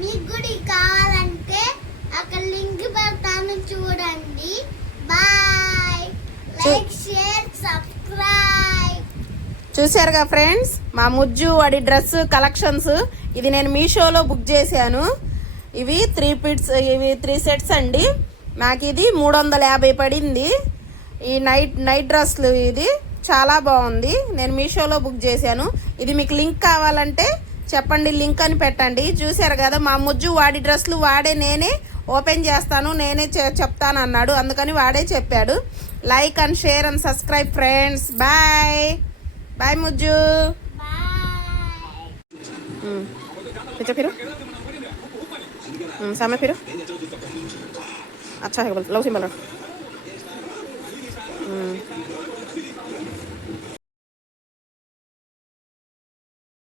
మీకు కూడా కావాలంటే అక్కడ లింక్ పెడతాను చూడండి. బాయ్. Like share subscribe. చూశారుగా ఫ్రెండ్స్ మా ముజ్జు వాడి డ్రెస్ కలెక్షన్స్. ఇది నేను మీషోలో బుక్ చేశాను. ఇవి 3 సెట్స్ అండి. నాకు ఇది 350 పడింది. ఈ నైట్ డ్రెస్లు ఇది చాలా బాగుంది. నేను మీషోలో బుక్ చేశాను. ఇది మీకు లింక్ కావాలంటే చెప్పండి, లింక్ అని పెట్టండి. చూశారు కదా మా ముజ్జు వాడి డ్రెస్లు వాడే నేనే ఓపెన్ చేస్తాను, నేనే చెప్తాను అన్నాడు. అందుకని వాడే చెప్పాడు. Like and share and subscribe friends. Bye bye Mujju. पीछे फिरो, सामने फिरो. अच्छा है, लव सिंबल रखो.